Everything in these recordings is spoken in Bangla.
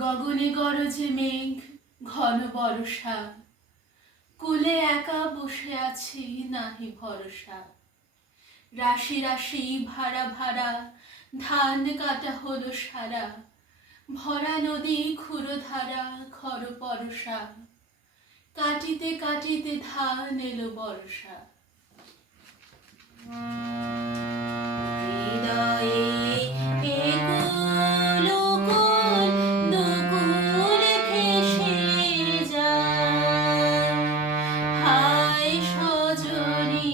গগনে গরজে মেঘ, ঘন বরষা, কূলে একা বসে আছি নাহি ভরসা। রাশি রাশি ভাড়া ভাড়া ধান কাটা হলো সারা, ভরা নদী ক্ষুরধারা খর পরশা, কাটিতে কাটিতে ধান এলো বর্ষা। হৃদয়ে একুল কুল দুকুল ভেসে যায়, হায় সজনী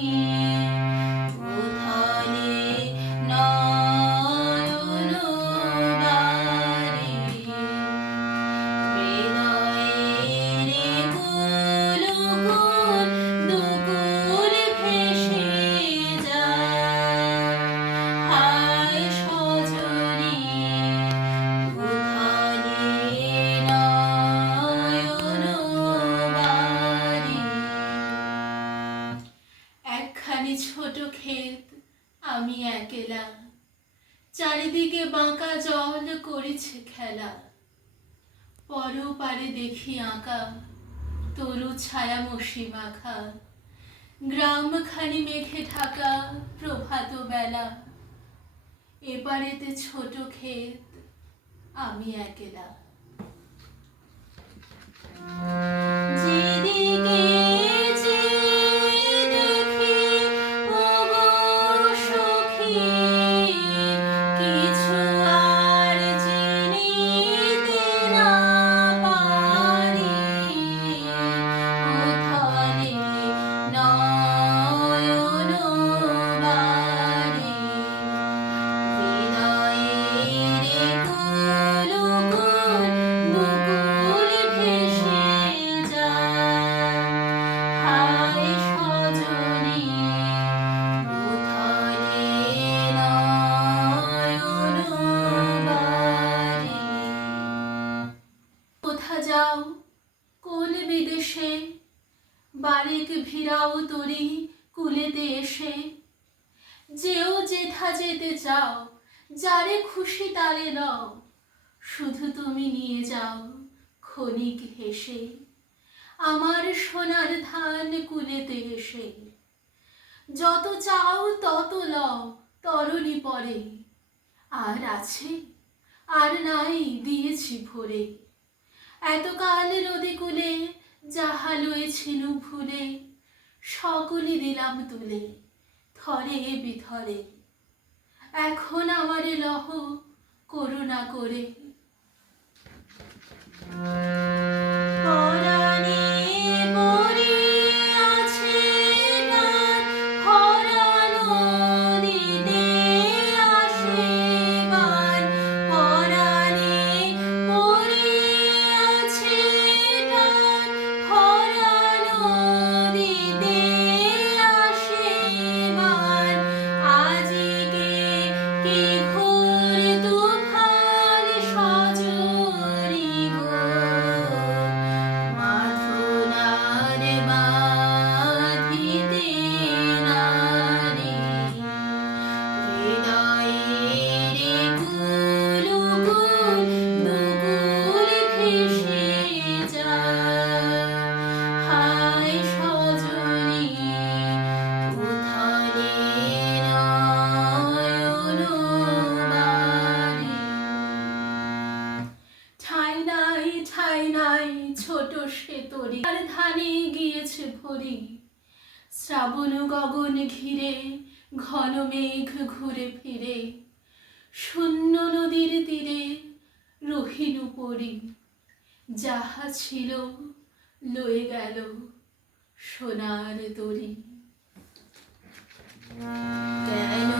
উথালে নয়ন বারে। হৃদয়ের একুল কুল দুকুল ভেসে যায়, হায় সজনী উথালে নয়ন বারে। একখানি ছোট ক্ষেত, আমি একলা, চারিদিকে বাঁকা জল করেছে খেলা। পরপারে দেখি আঁকা তরু ছায়া মসি মাখা, গ্রামখানি মেঘে ঢাকা প্রভাত বেলা। এপারেতে ছোট ক্ষেত, আমি একলা। যেদিকে চেয়ে দেখি ওগো সখী, কিছু আর চিনিতে না পারি। ওথালে নয়ন বারে, হৃদয়ের একুল কুল দুকুল ভেসে যায়, হায় সজনী উথালে নয়ন বারে। কোথা যাও কোন বিদেশে, বারেক ভিড়াও তরি কুলেতে এসে। যেও যেথা যেতে চাও, যারে খুশি তারে লও, শুধু তুমি নিয়ে যাও ক্ষণিক হেসে আমার সোনার ধান কুলেতে এসে। যত চাও তত লও তরণী পরে, আর আছে আর নাই দিয়েছি ভরে। এতকাল নদী কূলে যাহা লয়েছিনু ভুলে, সকলই দিলাম তুলে থরে বিথরে। এখন আমারে লহ করুণা করে। পরাণে পড়ে আছে গান, ভরা নদীতে আসে গান। পরাণে পড়ে আছে গান, ভরা নদীতে আসে গান। আজিকে কি ঘোর তুফান সজনী গো, মাথুরার বাঁধিতে নারী। হৃদয়ের একুল কুল দুকুল ভেসে যায়, হায় সজনী উথালে নয়ন বারে। ঠাই নাই ছোট সে তরি, আর ধানে গিয়েছে ভরি। শ্রাবণ গগন ঘিরে ঘন মেঘ ঘুরে ফিরে, শূন্য নদীর তীরে রহিনু পরি। যাহা ছিল লয়ে গেল সোনার তরি। কেন